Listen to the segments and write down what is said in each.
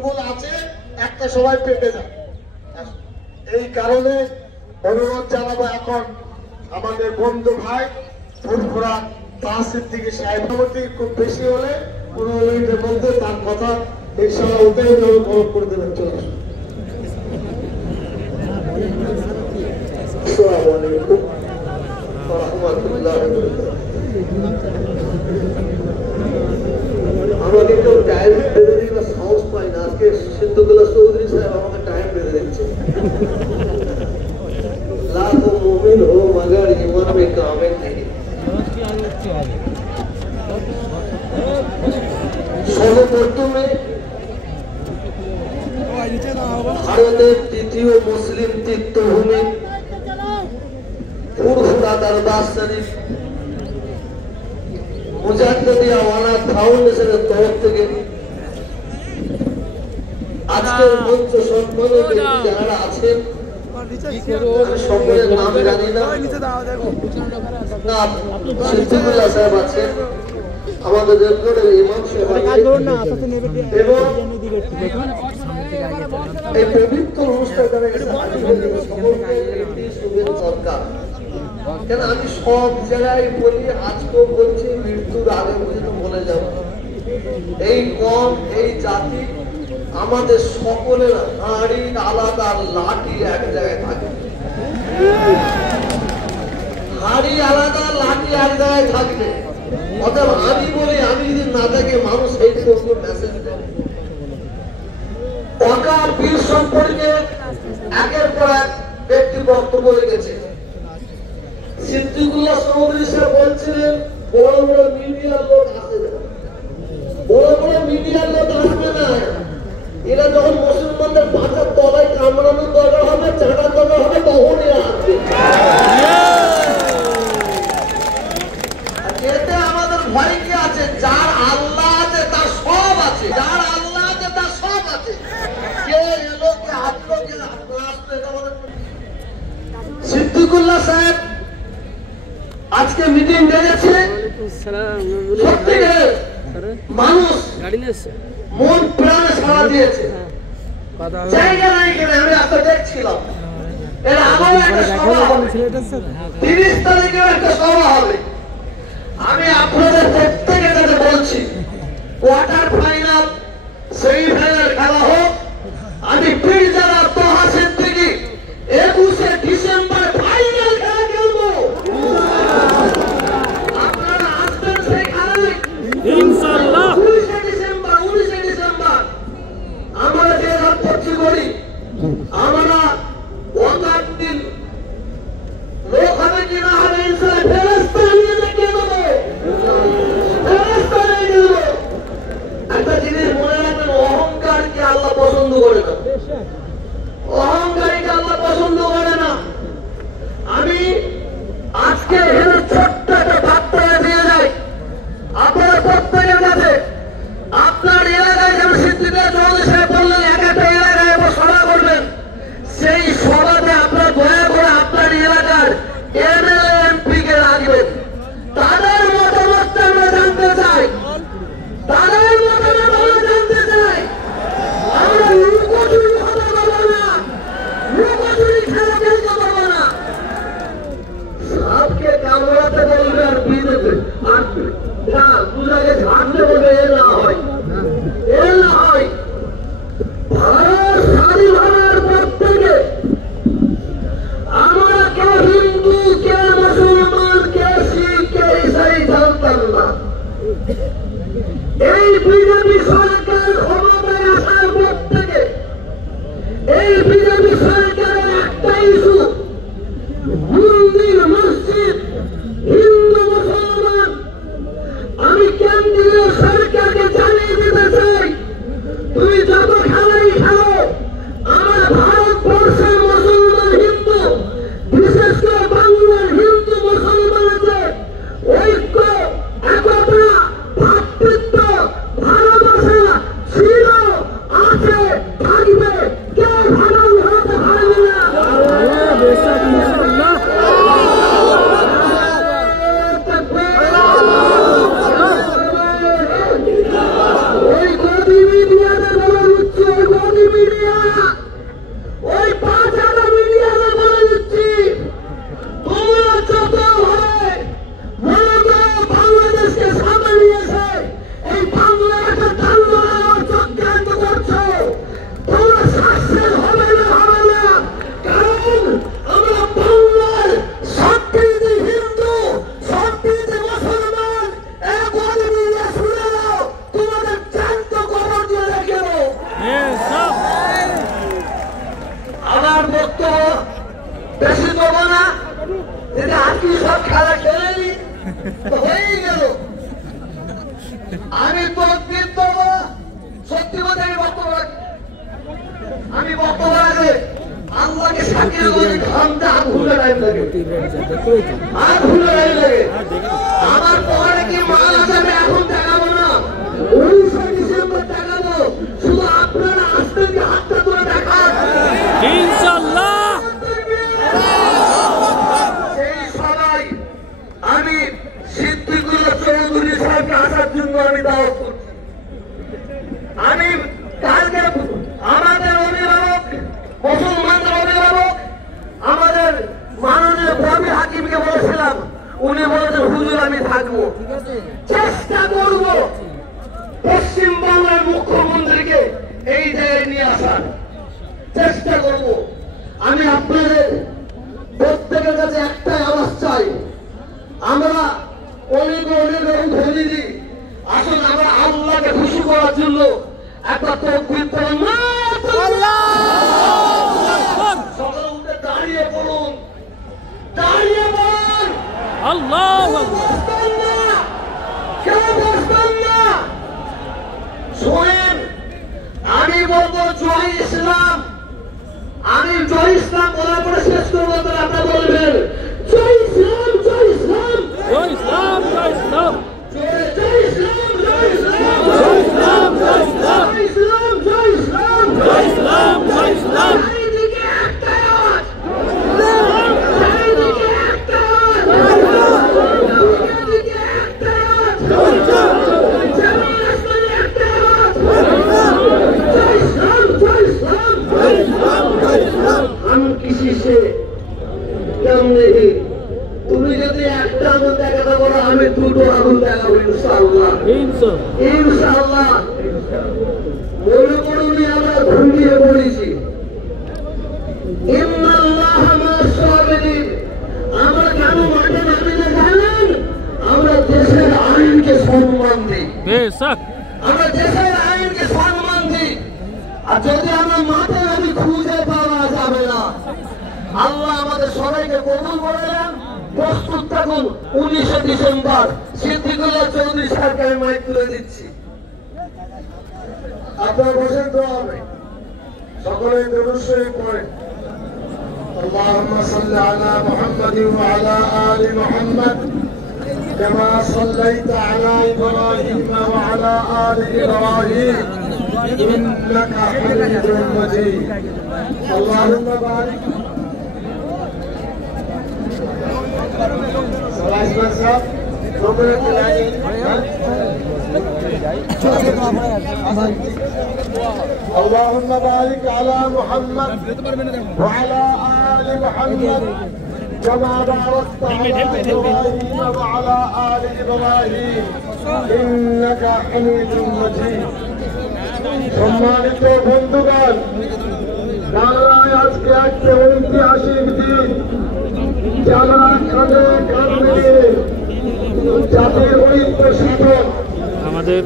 আছে একটা সবাই পেটে যায়। এই কারণে অনুরোধ জানাবো এখন আমাদের বন্ধু ভাই ফুরফুরা তাহসিন থেকে সাহেবমতি খুব বেশি হলে 15 মিনিটের মধ্যে তার কথা ইনশাআল্লাহ উঠে গ্রহণ করে দেবেন। চলে আসুন। আসসালামু আলাইকুম ওয়া রাহমাতুল্লাহি ওয়া বারাকাতুহু। আমাকে কেউ টাইম বেঁধে দিই বা সাহস পাই না। আজকে সিদ্ধুল্লাহ চৌধুরী সাহেব আমাকে টাইম বেঁধে দিচ্ছে। লাখো মুমিন হো মগর ঈমান মে কামিল নেই। সর্বপ্রথমে ভারতের দ্বিতীয় মুসলিম তীর্থভূমি ফুরফুরা দরবার শরীফ মুজাদ্দিদি আওয়ানা ফাউন্ডেশনের তরফ থেকে আজকের মঞ্চ সম্মানিত ব্যক্তি যারা আছেন আমি সকলের নাম জানি না। সিদ্দিকুল্লাহ সাহেব আছেন, আমাদের রেলগড়ের ইমাম সাহেব এবং এই পবিত্র অনুষ্ঠানে সরকার। কেন আমি সব জায়গায় বলি, আজকেও বলছি, মৃত্যুর আগে পর্যন্ত বলে যাব, এই কম এই জাতি আমাদের সকলের হাঁড়ি আলাদা, লাঠি এক জায়গায় থাকে। হাঁড়ি আলাদা, লাঠি এক জায়গায় থাকবে। অতএব আমি বলি, আমি যদি না থাকি মানুষ এই মেসেজ দেয়। ওয়াকার পীর সম্পর্কে একের পর এক ব্যক্তি বক্তব্য রেখেছে। সিদ্দিকুল্লাহ চৌধুরী সাহেব বলছিলেন বড় বড় মিডিয়ার লোক আসে না, বড় বড় মিডিয়ার লোক আসবে না। এরা যখন মুসলমানদের পাঁচার তলায় কামড়ানোর দরকার হবে, চাটার দরকার হবে, তখন এরা আসবে। এতে আমাদের ভয় কি আছে? যার আল্লাহ আছে তার সব আছে, যার আল্লাহ আছে তার সব আছে। কে এলো, কে আসলো, কে আসলো, এটা আমাদের। সিদ্দিকুল্লাহ সাহেব আজকে মিটিং ডেকেছে, সত্যিকার মানুষ মন প্রাণে সাড়া দিয়েছে। জায়গা নাই কেন, আমি রাস্তা দেখছিলাম। এর আবার একটা সভা হবে, 30 তারিখেও একটা সভা হবে। আমি আপনাদের প্রত্যেকের কাছে বলছি, কোয়ার্টার ফাইনাল, সেমিফাইনাল খেলা হোক। আমি পীর যারা তাহসিন থেকে 21শে ডিসেম্বর ফাইনাল খেলা খেলবো। আপনারা আসবেন সেই খেলায় ইনশাআল্লাহ। 19শে ডিসেম্বর আমরা যে রাত করছি করি, আমরা ওয়াকার দিন লোক হবে কি না হবে ইনশাআল্লাহ ফেরেশতা নিয়ে দেখে দেবো, ফেরেশতা নিয়ে দেবো। একটা জিনিস মনে রাখবেন, অহংকারকে আল্লাহ পছন্দ করে না, অহংকারীকে আল্লাহ পছন্দ করে না। আমি আজকে এখানে ছোট্ট একটা বার্তা দিয়ে যাই আপনারা প্রত্যেকের কাছে। আপনার এলাকায় যেমন সিদ্দিকুল্লাহ চৌধুরী সাহেব বললেন এক একটা এলাকায় এবার সভা করবেন, সেই সভাতে আপনার দয়া করে আপনার এলাকার এমএলএ এমপি কে রাখবেন। তাদের মতামত আমরা জানতে চাই, তাদের মতামত আমরা জানতে চাই। আমরা লুকোচুরি কথা বলবো না, লুকোচুরি খেলা খেলতে পারবো না। সাপকে কামড়াতে বলবে আর বিদেবে আর না দুজাকে ঝাড়তে বলবে, এ না হয়, এ না হয়। ভারত স্বাধীন হওয়ার পর থেকে আমরা কে হিন্দু, কে মুসলমান, কে শিখ, কে ইসাই জানতাম না। এই বিজেপি সরকার ক্ষমতায় আসার পর থেকে এই বিজেপি সরকারের একটা ইস্যু, মন্দির মসজিদ, হিন্দু মুসলমান। আমি কেন্দ্রীয় সরকারকে জানিয়ে দিতে চাই, তুমি যত খেলাই খেলো, আমার ভারতবর্ষের মুসলমান হিন্দু, বিশেষ করে বাংলার হিন্দু মুসলমানদের ঐক্য, একতা, ভ্রাতৃত্ব, ভালোবাসা ছিল, আছে, থাকবে। কেউ ভালো হতে পারবে না। ওই গদি মিডিয়াতে বলা হচ্ছে বাকি সব খেলা খেলেনি হয়েই গেল। আমি তকবীর দেব, সত্যি কথা আমি বক্তব্য রাখে আল্লাহকে সাক্ষী করে ঘামটা আগুনে টাইম লাগে, আগুনে টাইম লাগে। আমার পরে কি মাল আছে আমি এখন দেখাবো না, 19 ডিসেম্বর দেখাবো। শুধু আপনারা আসতে দিয়ে হাতটা তুলে দেখান ইনশাআল্লাহ। সেই সবাই আমি সিদ্দিকুল্লাহ চৌধুরী সাহেবকে আসার জন্য আমি দাওয়াত করছি। আমি কালকে আমাদের অভিভাবক, মুসলমানদের অভিভাবক, আমাদের মাননীয় কবি হাকিমকে বলেছিলাম, উনি বলেছেন হুজুর আমি থাকবো, চেষ্টা করব পশ্চিমবঙ্গের মুখ্যমন্ত্রীকে এই জায়গায় নিয়ে আসার চেষ্টা করব। আমি আপনাদের প্রত্যেকের কাছে একটাই আওয়াজ চাই, আমরা অনেক অনেক রকম ধনী দিই, আসুন আমরা আল্লাহকে খুশি করার জন্য একটা তাকবীর পড়ুন, সকালে উঠে দাঁড়িয়ে পড়ুন, দাঁড়িয়ে পড়ুন আল্লাহু আকবার, কেউ বসবেন না। শোনেন আমি বলবো জয় ইসলাম, আমি জয় ইসলাম বলার পরে শেষ করবো, তাহলে আপনারা বলবেন জয় ইসলাম, জয় ইসলাম, জয় ইসলাম, জয় ইসলাম, জয় ইসলাম, জয় ইসলাম, জয় ইসলাম, জয় ইসলাম, জয় ইসলাম, জয় ইসলাম, জয় ইসলাম, জয় ইসলাম। চারিদিকে একটা আওয়াজ, চারিদিকে একটা আওয়াজ, চারিদিকে একটা আওয়াজ, জমিন আসমানে একটা আওয়াজ, জয় ইসলাম, জয় ইসলাম, জয় ইসলাম, জয় ইসলাম। हम किसी से कम नहीं, তুমি যদি একটা আগুন দেখাতে বলো আমি দুটো আগুন দেখাবো ইনশাআল্লাহ, ইনশাআল্লাহ। মনে করুন আমরা ঘুমিয়ে পড়েছি, ইন্নাল্লাহ মা'আস সাবিরিন। আমরা কেন মাঠে নামি না জানেন? আমরা দেশের আইনকে সম্মান দিই, আমরা দেশের আইনকে সম্মান দিই। আর যদি আমরা মাঠে নামি খুঁজে পাওয়া যাবে না। আল্লাহ আমাদের সবাইকে কবুল করে দেন। প্রস্তুত থাকুন 19 ডিসেম্বর সিদ্দিকুল্লাহ চৌধুরী সাহেবকে আমি মাইক তুলে দিচ্ছি। আপনারা বসেন, তো হবে সকলে দরুদ শরীফ পড়েন। اللهم صل على محمد وعلى آل محمد كما صليت على إبراهيم وعلى آل إبراهيم إنك حميد مجيد اللهم بارك اللهم بارك على محمد وعلى آل محمد كما باركت على إبراهيم وعلى آل إبراهيم إنك حميد مجيد সম্মানিত বন্ধুগণ, বাংলায় আজকে একটা ঐতিহাসিক দিন, যারা কাঁধে কাঁধ মিলিয়ে জাতির ঐক্য সাধন, আমাদের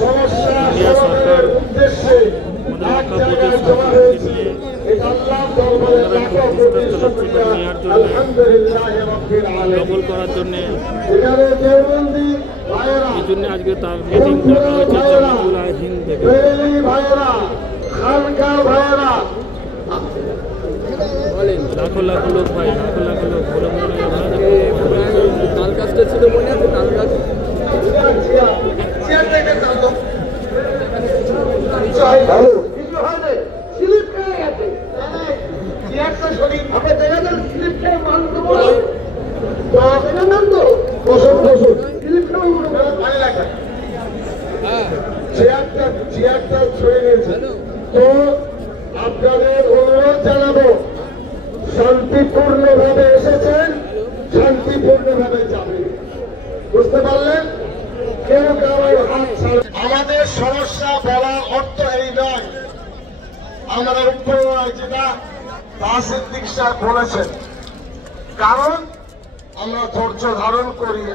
সমস্যা সমাধানের উদ্দেশ্যে এক জায়গায় জমা হয়েছে। এটা আল্লাহর দরবারে লাখো কোটি শুকরিয়া, আলহামদুলিল্লাহ রাব্বিল আলামিন। করার জন্য এখানে দেওবন্দি ভাইরা, এই জন্য আজকে তার মিটিং ডাকা হয়েছে জামাতুল হিন্দ থেকে। ভাইরা, খানকা ভাইরা, লাখো লাখো লোক ভাই, লাখো লাখো লোক বলে মনে তাল কাজটা ছিল, মনে আছে তাল কাজ? তো আপনাদের অনুরোধ জানাবো, শান্তিপূর্ণ ভাবে এসেছেন, শান্তিপূর্ণ ভাবে যাবেন, বুঝতে পারলেন? কেউ কারো হাত ছাড়া। আমাদের সমস্যা বলার অর্থ এই নয়, আমাদের উপর যেটা সিদ্দিক সাহেব বলেছেন, কারণ আমরা ধৈর্য ধারণ করি।